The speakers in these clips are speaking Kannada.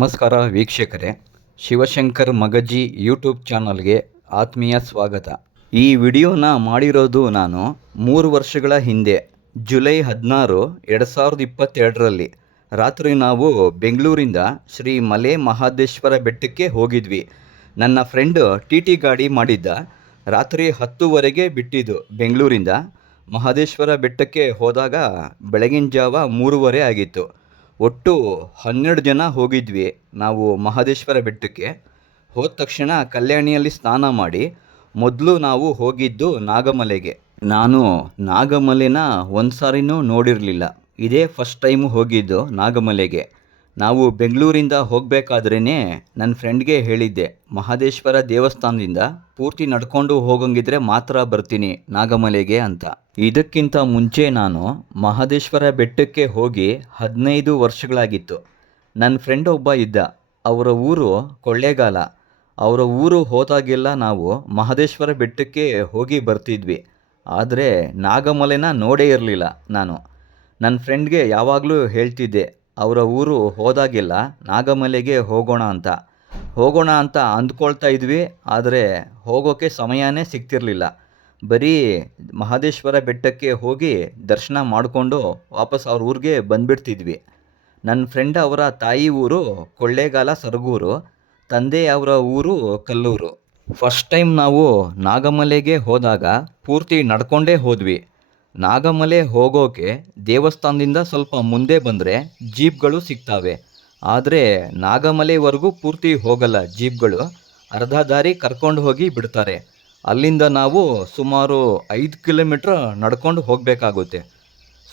ನಮಸ್ಕಾರ ವೀಕ್ಷಕರೇ. ಶಿವಶಂಕರ್ ಮಗಜಿ ಯೂಟ್ಯೂಬ್ ಚಾನಲ್ಗೆ ಆತ್ಮೀಯ ಸ್ವಾಗತ. ಈ ವಿಡಿಯೋನ ಮಾಡಿರೋದು ನಾನು ಮೂರು ವರ್ಷಗಳ ಹಿಂದೆ, ಜುಲೈ ಹದಿನಾರು, ಎರಡು ಸಾವಿರದ ಇಪ್ಪತ್ತೆರಡರಲ್ಲಿ. ರಾತ್ರಿ ನಾವು ಬೆಂಗಳೂರಿಂದ ಶ್ರೀ ಮಲೆ ಮಹಾದೇಶ್ವರ ಬೆಟ್ಟಕ್ಕೆ ಹೋಗಿದ್ವಿ. ನನ್ನ ಫ್ರೆಂಡ್ ಟಿ ಟಿ ಗಾಡಿ ಮಾಡಿದ್ದ, ರಾತ್ರಿ ಹತ್ತುವರೆಗೆ ಬಿಟ್ಟಿದ್ದು ಬೆಂಗಳೂರಿಂದ. ಮಹಾದೇಶ್ವರ ಬೆಟ್ಟಕ್ಕೆ ಹೋದಾಗ ಬೆಳಗಿನ ಜಾವ ಮೂರುವರೆ ಆಗಿತ್ತು. ಒಟ್ಟು ಹನ್ನೆರಡು ಜನ ಹೋಗಿದ್ವಿ ನಾವು ಮಹದೇಶ್ವರ ಬೆಟ್ಟಕ್ಕೆ. ಹೋದ ತಕ್ಷಣ ಕಲ್ಯಾಣಿಯಲ್ಲಿ ಸ್ನಾನ ಮಾಡಿ ಮೊದಲು ನಾವು ಹೋಗಿದ್ದು ನಾಗಮಲೆಗೆ. ನಾನು ನಾಗಮಲೆನ ಒಂದು ಸಾರಿನೂ ನೋಡಿರಲಿಲ್ಲ. ಇದೇ ಫಸ್ಟ್ ಟೈಮು ಹೋಗಿದ್ದು ನಾಗಮಲೆಗೆ. ನಾವು ಬೆಂಗಳೂರಿಂದ ಹೋಗಬೇಕಾದ್ರೇ ನನ್ನ ಫ್ರೆಂಡ್ಗೆ ಹೇಳಿದ್ದೆ, ಮಹದೇಶ್ವರ ದೇವಸ್ಥಾನದಿಂದ ಪೂರ್ತಿ ನಡ್ಕೊಂಡು ಹೋಗಂಗಿದ್ರೆ ಮಾತ್ರ ಬರ್ತೀನಿ ನಾಗಮಲೆಗೆ ಅಂತ. ಇದಕ್ಕಿಂತ ಮುಂಚೆ ನಾನು ಮಹದೇಶ್ವರ ಬೆಟ್ಟಕ್ಕೆ ಹೋಗಿ ಹದಿನೈದು ವರ್ಷಗಳಾಗಿತ್ತು. ನನ್ನ ಫ್ರೆಂಡ್ ಒಬ್ಬ ಇದ್ದ. ಅವರ ಊರು ಕೊಳ್ಳೇಗಾಲ. ಅವರ ಊರು ಹೋದಾಗೆಲ್ಲ ನಾವು ಮಹದೇಶ್ವರ ಬೆಟ್ಟಕ್ಕೆ ಹೋಗಿ ಬರ್ತಿದ್ವಿ. ಆದರೆ ನಾಗಮಲೆನ ನೋಡೇ ಇರಲಿಲ್ಲ ನಾನು. ನನ್ನ ಫ್ರೆಂಡ್ಗೆ ಯಾವಾಗಲೂ ಹೇಳ್ತಿದ್ದೆ, ಅವರ ಊರು ಹೋದಾಗೆಲ್ಲ ನಾಗಮಲೆಗೆ ಹೋಗೋಣ ಅಂತ. ಹೋಗೋಣ ಅಂತ ಅಂದ್ಕೊಳ್ತಾ ಇದ್ವಿ, ಆದರೆ ಹೋಗೋಕ್ಕೆ ಸಮಯನೇ ಸಿಗ್ತಿರ್ಲಿಲ್ಲ. ಬರೀ ಮಹದೇಶ್ವರ ಬೆಟ್ಟಕ್ಕೆ ಹೋಗಿ ದರ್ಶನ ಮಾಡಿಕೊಂಡು ವಾಪಸ್ ಅವ್ರ ಊರಿಗೆ ಬಂದುಬಿಡ್ತಿದ್ವಿ. ನನ್ನ ಫ್ರೆಂಡ್ ಅವರ ತಾಯಿ ಊರು ಕೊಳ್ಳೇಗಾಲ ಸರಗೂರು, ತಂದೆ ಅವರ ಊರು ಕಲ್ಲೂರು. ಫಸ್ಟ್ ಟೈಮ್ ನಾವು ನಾಗಮಲೆಗೆ ಹೋದಾಗ ಪೂರ್ತಿ ನಡ್ಕೊಂಡೇ ಹೋದ್ವಿ. ನಾಗಮಲೆ ಹೋಗೋಕೆ ದೇವಸ್ಥಾನದಿಂದ ಸ್ವಲ್ಪ ಮುಂದೆ ಬಂದರೆ ಜೀಪ್ಗಳು ಸಿಗ್ತವೆ. ಆದರೆ ನಾಗಮಲೆವರೆಗೂ ಪೂರ್ತಿ ಹೋಗಲ್ಲ ಜೀಪ್ಗಳು. ಅರ್ಧ ದಾರಿ ಕರ್ಕೊಂಡು ಹೋಗಿ ಬಿಡ್ತಾರೆ. ಅಲ್ಲಿಂದ ನಾವು ಸುಮಾರು ಐದು ಕಿಲೋಮೀಟ್ರ್ ನಡ್ಕೊಂಡು ಹೋಗಬೇಕಾಗುತ್ತೆ.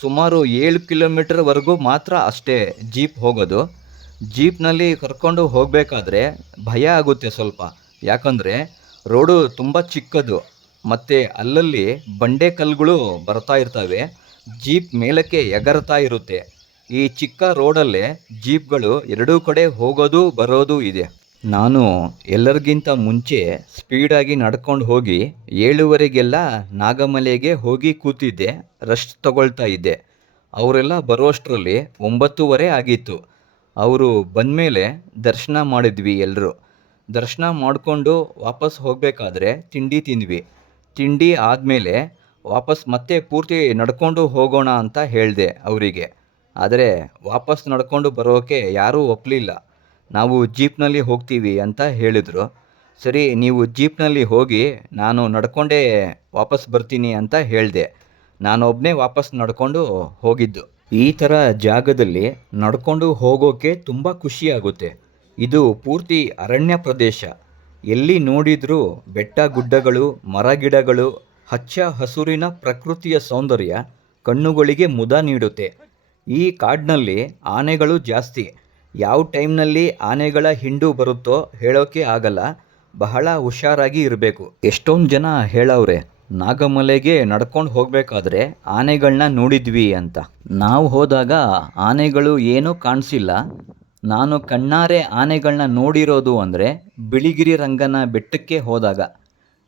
ಸುಮಾರು ಏಳು ಕಿಲೋಮೀಟ್ರ್ವರೆಗೂ ಮಾತ್ರ ಅಷ್ಟೇ ಜೀಪ್ ಹೋಗೋದು. ಜೀಪ್ನಲ್ಲಿ ಕರ್ಕೊಂಡು ಹೋಗಬೇಕಾದ್ರೆ ಭಯ ಆಗುತ್ತೆ ಸ್ವಲ್ಪ. ಯಾಕಂದರೆ ರೋಡು ತುಂಬ ಚಿಕ್ಕದು. ಮತ್ತು ಅಲ್ಲಲ್ಲಿ ಬಂಡೆ ಕಲ್ಲುಗಳು ಬರ್ತಾ ಇರ್ತವೆ. ಜೀಪ್ ಮೇಲಕ್ಕೆ ಎಗರ್ತಾ ಇರುತ್ತೆ. ಈ ಚಿಕ್ಕ ರೋಡಲ್ಲೇ ಜೀಪ್ಗಳು ಎರಡೂ ಕಡೆ ಹೋಗೋದು, ಬರೋದು ಇದೆ. ನಾನು ಎಲ್ಲರಿಗಿಂತ ಮುಂಚೆ ಸ್ಪೀಡಾಗಿ ನಡ್ಕೊಂಡು ಹೋಗಿ ಏಳುವರೆಗೆಲ್ಲ ನಾಗಮಲೆಗೆ ಹೋಗಿ ಕೂತಿದ್ದೆ ರೆಸ್ಟ್ ತಗೊಳ್ತಾ ಇದ್ದೆ. ಅವರೆಲ್ಲ ಬರೋಷ್ಟರಲ್ಲಿ ಒಂಬತ್ತುವರೆ ಆಗಿತ್ತು. ಅವರು ಬಂದಮೇಲೆ ದರ್ಶನ ಮಾಡಿದ್ವಿ ಎಲ್ಲರೂ ದರ್ಶನ ಮಾಡಿಕೊಂಡು ವಾಪಸ್ ಹೋಗಬೇಕಾದ್ರೆ ತಿಂಡಿ ತಿಂದ್ವಿ. ತಿಂಡಿ ಆದಮೇಲೆ ವಾಪಸ್ ಮತ್ತೆ ಪೂರ್ತಿ ನಡ್ಕೊಂಡು ಹೋಗೋಣ ಅಂತ ಹೇಳಿದೆ ಅವರಿಗೆ. ಆದರೆ ವಾಪಸ್ ನಡ್ಕೊಂಡು ಬರೋಕ್ಕೆ ಯಾರೂ ಒಪ್ಪಲಿಲ್ಲ ನಾವು ಜೀಪ್ನಲ್ಲಿ ಹೋಗ್ತೀವಿ ಅಂತ ಹೇಳಿದರು. ಸರಿ, ನೀವು ಜೀಪ್ನಲ್ಲಿ ಹೋಗಿ ನಾನು ನಡ್ಕೊಂಡೇ ವಾಪಸ್ ಬರ್ತೀನಿ ಅಂತ ಹೇಳಿದೆ. ನಾನೊಬ್ಬನೇ ವಾಪಸ್ ನಡ್ಕೊಂಡು ಹೋಗಿದ್ದು. ಈ ಥರ ಜಾಗದಲ್ಲಿ ನಡ್ಕೊಂಡು ಹೋಗೋಕ್ಕೆ ತುಂಬ ಖುಷಿಯಾಗುತ್ತೆ. ಇದು ಪೂರ್ತಿ ಅರಣ್ಯ ಪ್ರದೇಶ. ಎಲ್ಲಿ ನೋಡಿದರೂ ಬೆಟ್ಟ ಗುಡ್ಡಗಳು ಮರಗಿಡಗಳು ಹಚ್ಚ ಹಸುರಿನ ಪ್ರಕೃತಿಯ ಸೌಂದರ್ಯ ಕಣ್ಣುಗಳಿಗೆ ಮುದ ನೀಡುತ್ತೆ. ಈ ಕಾಡಿನಲ್ಲಿ ಆನೆಗಳು ಜಾಸ್ತಿ. ಯಾವ ಟೈಮ್ನಲ್ಲಿ ಆನೆಗಳ ಹಿಂಡು ಬರುತ್ತೋ ಹೇಳೋಕೆ ಆಗಲ್ಲ, ಬಹಳ ಹುಷಾರಾಗಿ ಇರಬೇಕು. ಎಷ್ಟೊಂದು ಜನ ಹೇಳವ್ರೆ, ನಾಗಮಲೆಗೆ ನಡ್ಕೊಂಡು ಹೋಗಬೇಕಾದ್ರೆ ಆನೆಗಳನ್ನ ನೋಡಿದ್ವಿ ಅಂತ. ನಾವು ಹೋದಾಗ ಆನೆಗಳು ಏನೂ ಕಾಣಿಸಿಲ್ಲ. ನಾನು ಕಣ್ಣಾರೆ ಆನೆಗಳನ್ನ ನೋಡಿರೋದು ಅಂದರೆ ಬಿಳಿಗಿರಿ ರಂಗನ ಬೆಟ್ಟಕ್ಕೆ ಹೋದಾಗ.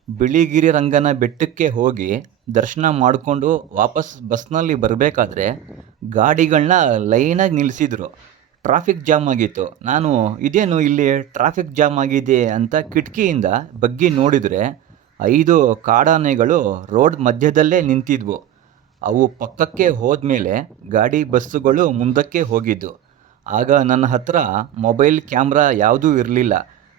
ಬಿಳಿಗಿರಿ ರಂಗನ ಬೆಟ್ಟಕ್ಕೆ ಹೋಗಿ ದರ್ಶನ ಮಾಡಿಕೊಂಡು ವಾಪಸ್ ಬಸ್ನಲ್ಲಿ ಬರಬೇಕಾದ್ರೆ ಗಾಡಿಗಳನ್ನ ಲೈನಾಗಿ ನಿಲ್ಲಿಸಿದ್ರು ಟ್ರಾಫಿಕ್ ಜಾಮ್ ಆಗಿತ್ತು. ನಾನು ಇದೇನು ಇಲ್ಲಿ ಟ್ರಾಫಿಕ್ ಜಾಮ್ ಆಗಿದೆ ಅಂತ ಕಿಟಕಿಯಿಂದ ಬಗ್ಗಿ ನೋಡಿದರೆ ಐದು ಕಾಡಾನೆಗಳು ರೋಡ್ ಮಧ್ಯದಲ್ಲೇ ನಿಂತಿದ್ವು. ಅವು ಪಕ್ಕಕ್ಕೆ ಹೋದ್ಮೇಲೆ ಗಾಡಿ ಬಸ್ಸುಗಳು ಮುಂದಕ್ಕೆ ಹೋಗಿದ್ದು. ಆಗ ನನ್ನ ಹತ್ರ ಮೊಬೈಲ್ ಕ್ಯಾಮ್ರಾ ಯಾವುದೂ ಇರಲಿಲ್ಲ.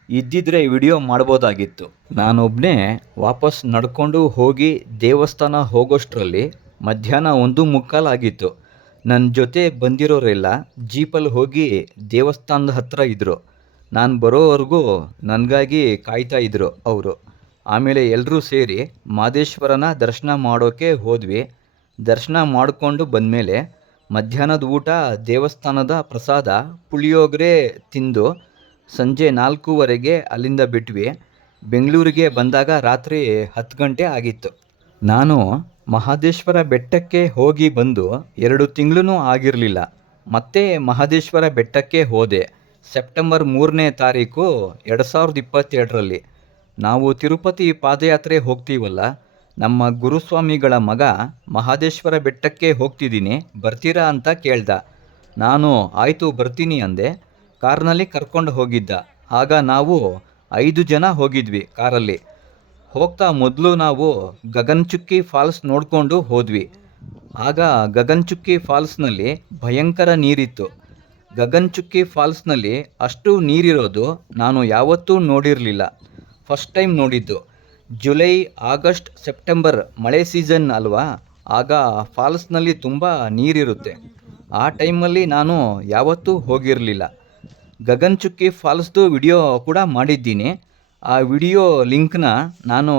ಇದ್ದಿದ್ರೆ ವಿಡಿಯೋ ಮಾಡ್ಬೋದಾಗಿತ್ತು. ನಾನೊಬ್ಬನೇ ವಾಪಸ್ ನಡ್ಕೊಂಡು ಹೋಗಿ ದೇವಸ್ಥಾನ ಹೋಗೋಷ್ಟರಲ್ಲಿ ಮಧ್ಯಾಹ್ನ ಒಂದು ಮುಕ್ಕಾಲಾಗಿತ್ತು. ನನ್ನ ಜೊತೆ ಬಂದಿರೋರೆಲ್ಲ ಜೀಪಲ್ಲಿ ಹೋಗಿ ದೇವಸ್ಥಾನದ ಹತ್ತಿರ ಇದ್ದರು ನಾನು ಬರೋವರೆಗೂ ನನಗಾಗಿ ಕಾಯ್ತಾ ಇದ್ದರು ಅವರು. ಆಮೇಲೆ ಎಲ್ಲರೂ ಸೇರಿ ಮಾದೇಶ್ವರನ ದರ್ಶನ ಮಾಡೋಕ್ಕೆ ಹೋದ್ವಿ. ದರ್ಶನ ಮಾಡಿಕೊಂಡು ಬಂದಮೇಲೆ ಮಧ್ಯಾಹ್ನದ ಊಟ, ದೇವಸ್ಥಾನದ ಪ್ರಸಾದ, ಪುಳಿಯೋಗರೆ ತಿಂದು ಸಂಜೆ ನಾಲ್ಕೂವರೆಗೆ ಅಲ್ಲಿಂದ ಬಿಟ್ವಿ. ಬೆಂಗಳೂರಿಗೆ ಬಂದಾಗ ರಾತ್ರಿ ಹತ್ತು ಗಂಟೆ ಆಗಿತ್ತು. ನಾನು ಮಹದೇಶ್ವರ ಬೆಟ್ಟಕ್ಕೆ ಹೋಗಿ ಬಂದು ಎರಡು ತಿಂಗಳೂ ಆಗಿರಲಿಲ್ಲ. ಮತ್ತೆ ಮಹದೇಶ್ವರ ಬೆಟ್ಟಕ್ಕೆ ಹೋದೆ. ಸೆಪ್ಟೆಂಬರ್ ಮೂರನೇ ತಾರೀಕು ಎರಡು ಸಾವಿರದ ಇಪ್ಪತ್ತೆರಡರಲ್ಲಿ. ನಾವು ತಿರುಪತಿ ಪಾದಯಾತ್ರೆ ಹೋಗ್ತೀವಲ್ಲ? ನಮ್ಮ ಗುರುಸ್ವಾಮಿಗಳ ಮಗ ಮಹದೇಶ್ವರ ಬೆಟ್ಟಕ್ಕೆ ಹೋಗ್ತಿದ್ದೀನಿ, ಬರ್ತೀರಾ ಅಂತ ಕೇಳ್ದ. ನಾನು, ಆಯಿತು, ಬರ್ತೀನಿ ಅಂದೆ. ಕಾರ್ನಲ್ಲಿ ಕರ್ಕೊಂಡು ಹೋಗಿದ್ದ. ಆಗ ನಾವು ಐದು ಜನ ಹೋಗಿದ್ವಿ ಕಾರಲ್ಲಿ. ಹೋಗ್ತಾ ಮೊದಲು ನಾವು ಗಗನಚುಕ್ಕಿ ಫಾಲ್ಸ್ ನೋಡಿಕೊಂಡು ಹೋದ್ವಿ. ಆಗ ಗಗನಚುಕ್ಕಿ ಫಾಲ್ಸ್ನಲ್ಲಿ ಭಯಂಕರ ನೀರಿತ್ತು. ಗಗನಚುಕ್ಕಿ ಫಾಲ್ಸ್ನಲ್ಲಿ ಅಷ್ಟು ನೀರಿರೋದು ನಾನು ಯಾವತ್ತೂ ನೋಡಿರಲಿಲ್ಲ. ಫಸ್ಟ್ ಟೈಮ್ ನೋಡಿದ್ದು. ಜುಲೈ, ಆಗಸ್ಟ್, ಸೆಪ್ಟೆಂಬರ್ ಮಳೆ ಸೀಸನ್ ಅಲ್ವಾ? ಆಗ ಫಾಲ್ಸ್ನಲ್ಲಿ ತುಂಬ ನೀರಿರುತ್ತೆ. ಆ ಟೈಮಲ್ಲಿ ನಾನು ಯಾವತ್ತೂ ಹೋಗಿರಲಿಲ್ಲ. ಗಗನಚುಕ್ಕಿ ಫಾಲ್ಸ್ದು ವಿಡಿಯೋ ಕೂಡ ಮಾಡಿದ್ದೀನಿ. ಆ ವಿಡಿಯೋ ಲಿಂಕ್ನ ನಾನು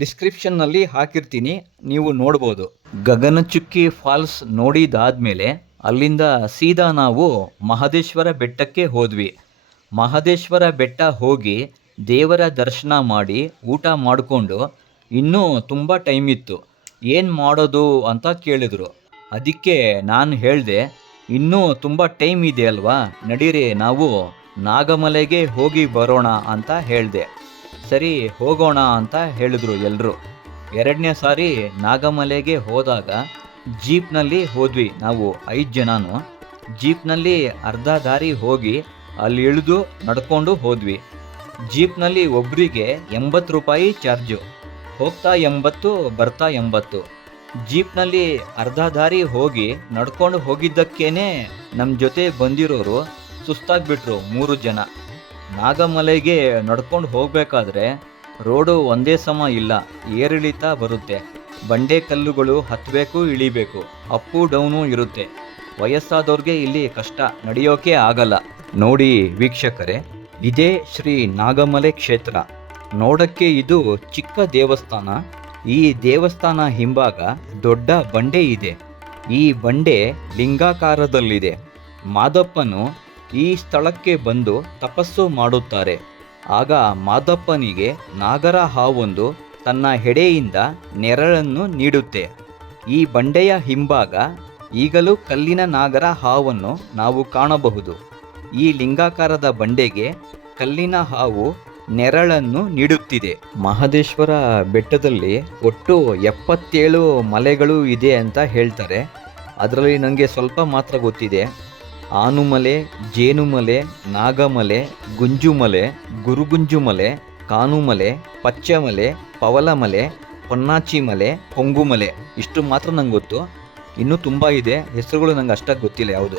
ಡಿಸ್ಕ್ರಿಪ್ಷನ್ನಲ್ಲಿ ಹಾಕಿರ್ತೀನಿ, ನೀವು ನೋಡ್ಬೋದು. ಗಗನಚುಕ್ಕಿ ಫಾಲ್ಸ್ ನೋಡಿದಾದ್ಮೇಲೆ ಅಲ್ಲಿಂದ ಸೀದಾ ನಾವು ಮಹದೇಶ್ವರ ಬೆಟ್ಟಕ್ಕೆ ಹೋದ್ವಿ. ಮಹದೇಶ್ವರ ಬೆಟ್ಟ ಹೋಗಿ ದೇವರ ದರ್ಶನ ಮಾಡಿ ಊಟ ಮಾಡಿಕೊಂಡು ಇನ್ನೂ ತುಂಬ ಟೈಮ್ ಇತ್ತು. ಏನು ಮಾಡೋದು ಅಂತ ಕೇಳಿದರು. ಅದಕ್ಕೆ ನಾನು ಹೇಳಿದೆ, ಇನ್ನೂ ತುಂಬ ಟೈಮ್ ಇದೆ ಅಲ್ವಾ, ನಡೀರಿ, ನಾವು ನಾಗಮಲೆಗೆ ಹೋಗಿ ಬರೋಣ ಅಂತ ಹೇಳಿದೆ. ಸರಿ, ಹೋಗೋಣ ಅಂತ ಹೇಳಿದ್ರು ಎಲ್ಲರೂ ಎರಡನೇ ಸಾರಿ ನಾಗಮಲೆಗೆ ಹೋದಾಗ ಜೀಪ್ನಲ್ಲಿ ಹೋದ್ವಿ ನಾವು ಐದು ಜನನು. ಜೀಪ್ನಲ್ಲಿ ಅರ್ಧ ದಾರಿ ಹೋಗಿ ಅಲ್ಲಿ ಇಳಿದು ನಡ್ಕೊಂಡು ಹೋದ್ವಿ. ಜೀಪ್ನಲ್ಲಿ ಒಬ್ಬರಿಗೆ ಎಂಬತ್ತು ರೂಪಾಯಿ ಚಾರ್ಜು. ಹೋಗ್ತಾ ಎಂಬತ್ತು, ಬರ್ತಾ ಎಂಬತ್ತು. ಜೀಪ್ನಲ್ಲಿ ಅರ್ಧ ದಾರಿ ಹೋಗಿ ನಡ್ಕೊಂಡು ಹೋಗಿದ್ದಕ್ಕೇನೆ ನಮ್ಮ ಜೊತೆ ಬಂದಿರೋರು ಸುಸ್ತಾಗ್ಬಿಟ್ರು ಮೂರು ಜನ. ನಾಗಮಲೆಗೆ ನಡ್ಕೊಂಡು ಹೋಗಬೇಕಾದ್ರೆ ರೋಡು ಒಂದೇ ಸಮ ಇಲ್ಲ, ಏರಿಳಿತ ಬರುತ್ತೆ. ಬಂಡೆ ಕಲ್ಲುಗಳು ಹತ್ತಬೇಕು ಇಳಿಬೇಕು ಅಪ್ಪು ಡೌನು ಇರುತ್ತೆ. ವಯಸ್ಸಾದವ್ರಿಗೆ ಇಲ್ಲಿ ಕಷ್ಟ, ನಡೆಯೋಕೆ ಆಗಲ್ಲ. ನೋಡಿ ವೀಕ್ಷಕರೇ, ಇದೇ ಶ್ರೀ ನಾಗಮಲೆ ಕ್ಷೇತ್ರ. ನೋಡಕ್ಕೆ ಇದು ಚಿಕ್ಕ ದೇವಸ್ಥಾನ. ಈ ದೇವಸ್ಥಾನ ಹಿಂಭಾಗ ದೊಡ್ಡ ಬಂಡೆ ಇದೆ. ಈ ಬಂಡೆ ಲಿಂಗಾಕಾರದಲ್ಲಿದೆ. ಮಾದಪ್ಪನು ಈ ಸ್ಥಳಕ್ಕೆ ಬಂದು ತಪಸ್ಸು ಮಾಡುತ್ತಾರೆ. ಆಗ ಮಾದಪ್ಪನಿಗೆ ನಾಗರ ಹಾವೊಂದು ತನ್ನ ಹೆಡೆಯಿಂದ ನೆರಳನ್ನು ನೀಡುತ್ತೆ. ಈ ಬಂಡೆಯ ಹಿಂಭಾಗ ಈಗಲೂ ಕಲ್ಲಿನ ನಾಗರ ಹಾವನ್ನು ನಾವು ಕಾಣಬಹುದು. ಈ ಲಿಂಗಾಕಾರದ ಬಂಡೆಗೆ ಕಲ್ಲಿನ ಹಾವು ನೆರಳನ್ನು ನೀಡುತ್ತಿದೆ. ಮಹದೇಶ್ವರ ಬೆಟ್ಟದಲ್ಲಿ ಒಟ್ಟು ಎಪ್ಪತ್ತೇಳು ಮಲೆಗಳು ಇದೆ ಅಂತ ಹೇಳ್ತಾರೆ. ಅದರಲ್ಲಿ ನನಗೆ ಸ್ವಲ್ಪ ಮಾತ್ರ ಗೊತ್ತಿದೆ. ಆನುಮಲೆ, ಜೇನುಮಲೆ, ನಾಗಮಲೆ, ಗುಂಜುಮಲೆ, ಗುರುಗುಂಜುಮಲೆ, ಕಾನುಮಲೆ, ಪಚ್ಚಮಲೆ, ಪವಲಮಲೆ ಮಲೆ ಹೊಂಗುಮಲೆ ಇಷ್ಟು ಮಾತ್ರ ನಂಗೆ ಗೊತ್ತು. ಇನ್ನೂ ತುಂಬ ಇದೆ. ಹೆಸರುಗಳು ನಂಗೆ ಅಷ್ಟಾಗಿ ಗೊತ್ತಿಲ್ಲ ಯಾವುದು.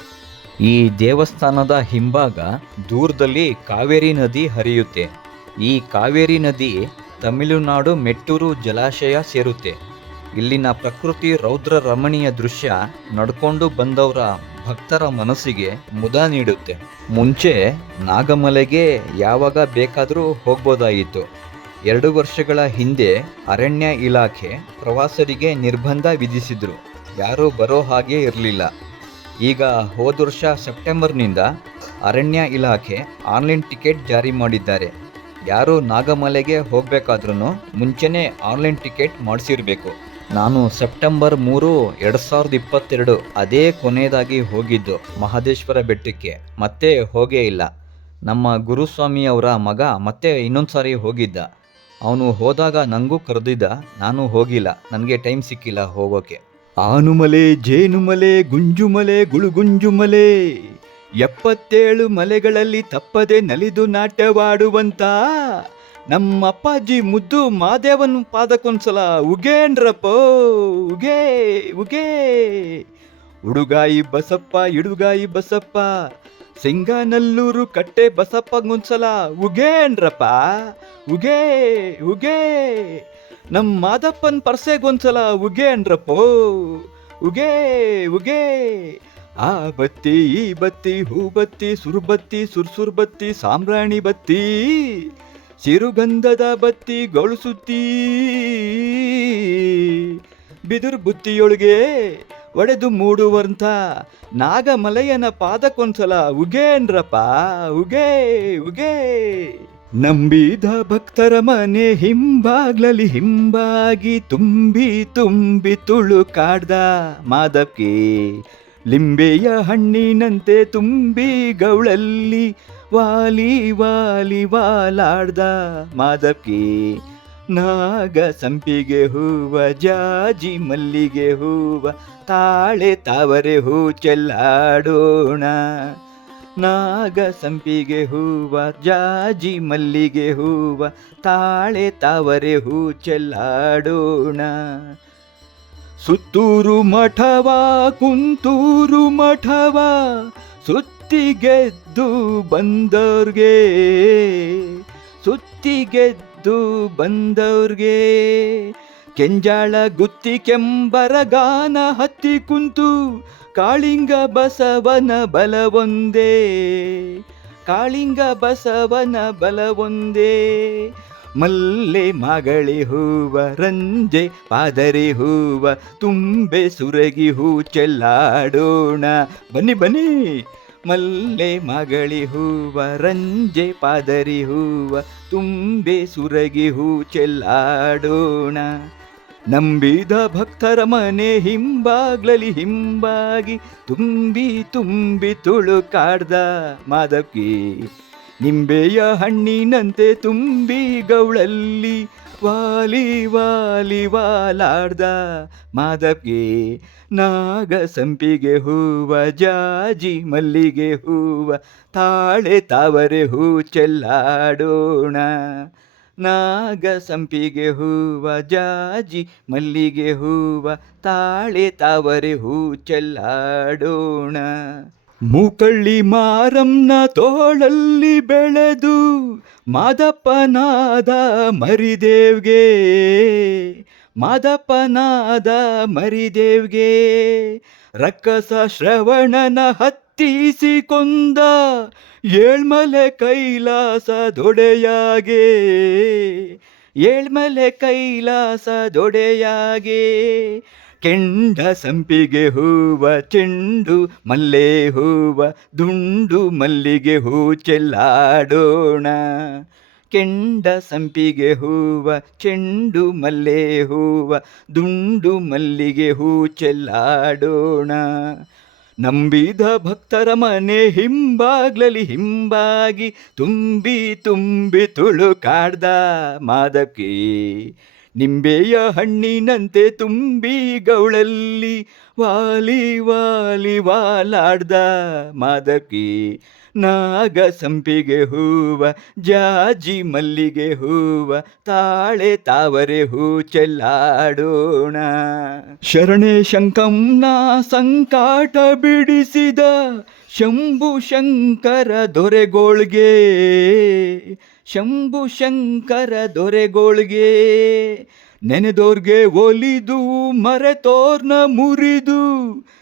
ಈ ದೇವಸ್ಥಾನದ ಹಿಂಭಾಗ ದೂರದಲ್ಲಿ ಕಾವೇರಿ ನದಿ ಹರಿಯುತ್ತೆ. ಈ ಕಾವೇರಿ ನದಿ ತಮಿಳುನಾಡು ಮೆಟ್ಟೂರು ಜಲಾಶಯ ಸೇರುತ್ತೆ. ಇಲ್ಲಿನ ಪ್ರಕೃತಿ ರೌದ್ರ ರಮಣೀಯ ದೃಶ್ಯ ನಡ್ಕೊಂಡು ಬಂದವರ ಭಕ್ತರ ಮನಸ್ಸಿಗೆ ಮುದ ನೀಡುತ್ತೆ. ಮುಂಚೆ ನಾಗಮಲೆಗೆ ಯಾವಾಗ ಬೇಕಾದರೂ ಹೋಗ್ಬೋದಾಗಿತ್ತು. ಎರಡು ವರ್ಷಗಳ ಹಿಂದೆ ಅರಣ್ಯ ಇಲಾಖೆ ಪ್ರವಾಸರಿಗೆ ನಿರ್ಬಂಧ ವಿಧಿಸಿದ್ರು. ಯಾರೂ ಬರೋ ಹಾಗೆ ಇರಲಿಲ್ಲ. ಈಗ ಹೋದ ವರ್ಷ ಸೆಪ್ಟೆಂಬರ್ನಿಂದ ಅರಣ್ಯ ಇಲಾಖೆ ಆನ್ಲೈನ್ ಟಿಕೆಟ್ ಜಾರಿ ಮಾಡಿದ್ದಾರೆ. ಯಾರು ನಾಗಮಲೆಗೆ ಹೋಗಬೇಕಾದ್ರೂ ಮುಂಚೆನೇ ಆನ್ಲೈನ್ ಟಿಕೆಟ್ ಮಾಡಿಸಿರಬೇಕು. ನಾನು ಸೆಪ್ಟೆಂಬರ್ ಮೂರು, ಎರಡು ಸಾವಿರದ ಇಪ್ಪತ್ತೆರಡು ಅದೇ ಕೊನೆಯದಾಗಿ ಹೋಗಿದ್ದು ಮಹದೇಶ್ವರ ಬೆಟ್ಟಕ್ಕೆ. ಮತ್ತೆ ಹೋಗೇ ಇಲ್ಲ. ನಮ್ಮ ಗುರುಸ್ವಾಮಿ ಅವರ ಮಗ ಮತ್ತೆ ಇನ್ನೊಂದು ಸಾರಿ ಹೋಗಿದ್ದ. ಅವನು ಹೋದಾಗ ನನಗೂ ಕರೆದಿದ್ದ, ನಾನು ಹೋಗಿಲ್ಲ. ನನಗೆ ಟೈಮ್ ಸಿಕ್ಕಿಲ್ಲ ಹೋಗೋಕೆ. ಆನುಮಲೆ, ಜೇನುಮಲೆ, ಗುಂಜುಮಲೆ, ಗುಳುಗುಂಜುಮಲೆ, ಎಪ್ಪತ್ತೇಳು ಮಲೆಗಳಲ್ಲಿ ತಪ್ಪದೆ ನಲಿದು ನಾಟ್ಯವಾಡುವಂತ ನಮ್ಮ ಅಪ್ಪಾಜಿ ಮುದ್ದು ಮಾದೇವನ ಪಾದಕ್ಕೊಂದ್ಸಲ ಉಗೇಂಡ್ರಪ್ಪೋ ಉಗೇ ಉಗೇ, ಉಡುಗಾಯಿ ಬಸಪ್ಪ, ಇಡುಗಾಯಿ ಬಸಪ್ಪ, ಸಿಂಗನಲ್ಲೂರು ಕಟ್ಟೆ ಬಸಪ್ಪಗೊಂದ್ಸಲ ಉಗೇಂಡ್ರಪ್ಪ ಉಗೇ ಉಗೇ, ನಮ್ಮ ಮಾದಪ್ಪನ ಪರ್ಸೆಗೊಂದ್ಸಲ ಉಗೇನ್ರಪ್ಪೋ ಉಗೇ ಉಗೇ, ಆ ಬತ್ತಿ, ಈ ಬತ್ತಿ, ಹೂ ಬತ್ತಿ ಸುರ್ಬತ್ತಿ ಸುರ್ಸುರ್ಬತ್ತಿ ಬತ್ತಿ ಸಾಂಬ್ರಾಣಿ ಬತ್ತಿ ಸಿರುಗಂಧದ ಬತ್ತಿ ಗೊಳಿಸುತ್ತೀ ಬಿದಿರು ಬುತ್ತಿಯೊಳಗೆ ಒಡೆದು ಮೂಡುವಂಥ ನಾಗಮಲಯನ ಪಾದಕ್ಕೊಂದ್ಸಲ ಉಗೇನ್ರಪ್ಪ ಉಗೇ ಉಗೇ. ನಂಬಿದ ಭಕ್ತರ ಮನೆ ಹಿಂಬಾಗ್ಲಲ್ಲಿ ಹಿಂಬಾಗಿ ತುಂಬಿ ತುಂಬಿ ತುಳು ಕಾಡ್ದ ಮಾದಕ್ಕೆ. ಲಿಂಬೆಯ ಹಣ್ಣಿನಂತೆ ತುಂಬಿ ಗೌಳಲ್ಲಿ ವಾಲಿ ವಾಲಿ ವಾಲಾಡ್ದ ಮಾದಪ್ಪಿ ನಾಗ ಸಂಪಿಗೆ ಹೂವ, ಜಾಜಿ ಮಲ್ಲಿಗೆ ಹೂವ, ತಾಳೆ ತಾವರೆ ಹೂ ಚೆಲ್ಲಾಡೋಣ. ನಾಗ ಸಂಪಿಗೆ ಹೂವ, ಜಾಜಿ ಮಲ್ಲಿಗೆ ಹೂವ, ತಾಳೆ ತಾವರೆ ಹೂ ಚೆಲ್ಲಾಡೋಣ. ಸುತ್ತೂರು ಮಠವ, ಕುಂತೂರು ಮಠವ ಸುತ್ತಿಗೆದ್ದು ಬಂದವ್ರಿಗೆ ಸುತ್ತಿಗೆದ್ದು ಬಂದವ್ರಿಗೆ. ಕೆಂಜಾಳ ಗುತ್ತಿ ಕೆಂಬರಗಾನ ಹತ್ತಿ ಕುಂತು ಕಾಳಿಂಗ ಬಸವನ ಬಲವೊಂದೇ. ಕಾಳಿಂಗ ಬಸವನ ಬಲವೊಂದೇ. ಮಲ್ಲೆ ಮಗಳಿ ಹೂವ ರಂಜೆ, ಪಾದರಿ ಹೂವ ತುಂಬೆ ಸುರಗಿ ಹೂ ಚೆಲ್ಲಾಡೋಣ. ಬನ್ನಿ ಬನ್ನಿ. ಮಲ್ಲೆ ಮಗಳಿ ಹೂವ, ರಂಜೆ ಪಾದರಿ ಹೂವ, ತುಂಬೆ ಸುರಗಿ ಹೂ ಚೆಲ್ಲಾಡೋಣ. ನಂಬಿದ ಭಕ್ತರ ಮನೆ ಹಿಂಬಾಗ್ಲಲಿ ಹಿಂಬಾಗಿ, ತುಂಬಿ ತುಂಬಿ ತುಳುಕಾಡ್ದ ಮಾದಕಿ ನಿಂಬೆಯ ಹಣ್ಣಿನಂತೆ ತುಂಬಿ ಗೌಳಲ್ಲಿ ವಾಲಿ ವಾಲಿ ವಾಲಾಡ್ದ ಮಾಧವ್ಗೆ ನಾಗ ಸಂಪಿಗೆ ಹೂವ, ಜಾಜಿ ಮಲ್ಲಿಗೆ ಹೂವ, ತಾಳೆ ತಾವರೆ ಹೂ ಚೆಲ್ಲಾಡೋಣ. ನಾಗ ಸಂಪಿಗೆ ಹೂವ, ಜಾಜಿ ಮಲ್ಲಿಗೆ ಹೂವ, ತಾಳೆ ತಾವರೆ ಹೂ ಚೆಲ್ಲಾಡೋಣ. ಮೂಕಳ್ಳಿ ಮಾರಮ್ಮನ ತೋಳಲ್ಲಿ ಬೆಳೆದು ಮಾದಪ್ಪನಾದ ಮರಿದೇವ್ಗೆ. ಮಾದಪ್ಪನಾದ ಮರಿದೇವ್ಗೆ ರಕ್ಕಸ ಶ್ರವಣನ ಹತ್ತಿಸಿಕೊಂದ ಏಳ್ಮಲೆ ಕೈಲಾಸ ದೊಡೆಯಾಗೆ. ಏಳ್ಮಲೆ ಕೈಲಾಸ ದೊಡೆಯಾಗೆ. ಕೆಂಡ ಸಂಪಿಗೆ ಹೂವ ಚೆಂಡು, ಮಲ್ಲೆ ಹೂವ ದುಂಡು, ಮಲ್ಲಿಗೆ ಹೂ ಚೆಲ್ಲಾಡೋಣ. ಕೆಂಡ ಸಂಪಿಗೆ ಹೂವ ಚೆಂಡು, ಮಲ್ಲೆ ಹೂವ ದುಂಡು, ಮಲ್ಲಿಗೆ ಹೂ ಚೆಲ್ಲಾಡೋಣ. ನಂಬಿದ ಭಕ್ತರ ಮನೆ ಹಿಂಬಾಗ್ಲಲಿ ಹಿಂಬಾಗಿ, ತುಂಬಿ ತುಂಬಿ ತುಳುಕಾಡ್ದ ಮಾದಕಿ. ನಿಂಬೆಯ ಹಣ್ಣಿನಂತೆ ತುಂಬಿ ಗೌಳಲ್ಲಿ ವಾಲಿ ವಾಲಿ ವಾಲಾಡ್ದ ಮಾದಕಿ ನಾಗ ಸಂಪಿಗೆ ಹೂವ, ಜಾಜಿ ಮಲ್ಲಿಗೆ ಹೂವ, ತಾಳೆ ತಾವರೆ ಹೂ ಚೆಲ್ಲಾಡೋಣ. ಶರಣೆ ಶಂಕಂನ ಸಂಕಾಟ ಬಿಡಿಸಿದ ಶಂಭು ಶಂಕರ ದೊರೆಗೋಳ್ಗೆ. ಶಂಭು ಶಂಕರ ದೊರೆಗೋಳ್ಗೆ ನೆನೆದೋರ್ಗೆ ಒಲಿದು ಮರೆತೋರ್ನ ಮುರಿದು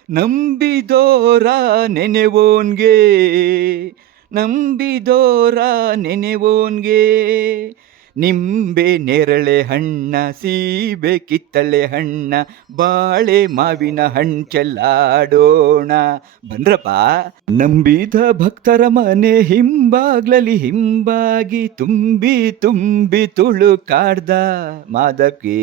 ನಂಬಿದೋರ ನೆನೆವೋನ್ಗೆ ನಂಬಿದೋರ ನೆನೆವೋನ್ಗೆ. ನಿಂಬೆ ನೇರಳೆ ಹಣ್ಣ, ಸೀಬೆ ಕಿತ್ತಳೆ ಹಣ್ಣ, ಬಾಳೆ ಮಾವಿನ ಹಣ್ಣು ಬನ್ರಪ್ಪ ನಂಬಿದ ಭಕ್ತರ ಮನೆ ಹಿಂಬಾಗ್ಲಲಿ ಹಿಂಬಾಗಿ ತುಂಬಿ ತುಂಬಿ ತುಳು ಕಾಡ್ದ ಮಾದಕಿ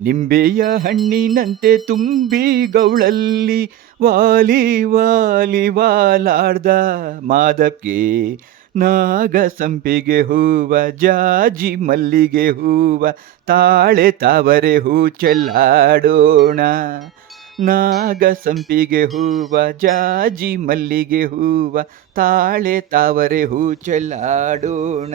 ನಿಂಬೆಯ ಹಣ್ಣಿನಂತೆ ತುಂಬಿ ಗೌಳಲ್ಲಿ ವಾಲಿ ವಾಲಿ ವಾಲಾಡ್ದ ಮಾದಕಿ ನಾಗ ಸಂಪಿಗೆ ಹೂವ, ಜಾಜಿ ಮಲ್ಲಿಗೆ ಹೂವ, ತಾಳೆ ತಾವರೆ ಹೂ ಚೆಲ್ಲಾಡೋಣ. ನಾಗ ಸಂಪಿಗೆ ಹೂವ, ಜಾಜಿ ಮಲ್ಲಿಗೆ ಹೂವ, ತಾಳೆ ತಾವರೆ ಹೂ ಚೆಲ್ಲಾಡೋಣ.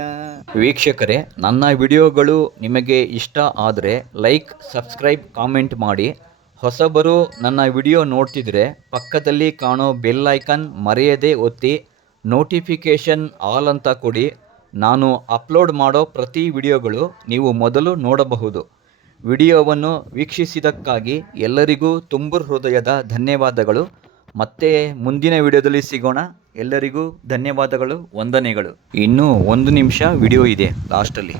ವೀಕ್ಷಕರೇ, ನನ್ನ ವಿಡಿಯೋಗಳು ನಿಮಗೆ ಇಷ್ಟ ಆದರೆ ಲೈಕ್, ಸಬ್ಸ್ಕ್ರೈಬ್, ಕಾಮೆಂಟ್ ಮಾಡಿ. ಹೊಸಬರು ನನ್ನ ವಿಡಿಯೋ ನೋಡ್ತಿದ್ರೆ ಪಕ್ಕದಲ್ಲಿ ಕಾಣೋ ಬೆಲ್ ಐಕನ್ ಮರೆಯದೇ ಒತ್ತಿ. ನೋಟಿಫಿಕೇಷನ್ ಆಲ್ ಅಂತ ಕೊಡಿ. ನಾನು ಅಪ್ಲೋಡ್ ಮಾಡೋ ಪ್ರತಿ ವಿಡಿಯೋಗಳು ನೀವು ಮೊದಲು ನೋಡಬಹುದು. ವಿಡಿಯೋವನ್ನು ವೀಕ್ಷಿಸಿದ್ದಕ್ಕಾಗಿ ಎಲ್ಲರಿಗೂ ತುಂಬು ಹೃದಯದ ಧನ್ಯವಾದಗಳು. ಮತ್ತೆ ಮುಂದಿನ ವಿಡಿಯೋದಲ್ಲಿ ಸಿಗೋಣ. ಎಲ್ಲರಿಗೂ ಧನ್ಯವಾದಗಳು, ವಂದನೆಗಳು. ಇನ್ನೂ ಒಂದು ನಿಮಿಷ ವಿಡಿಯೋ ಇದೆ ಲಾಸ್ಟಲ್ಲಿ.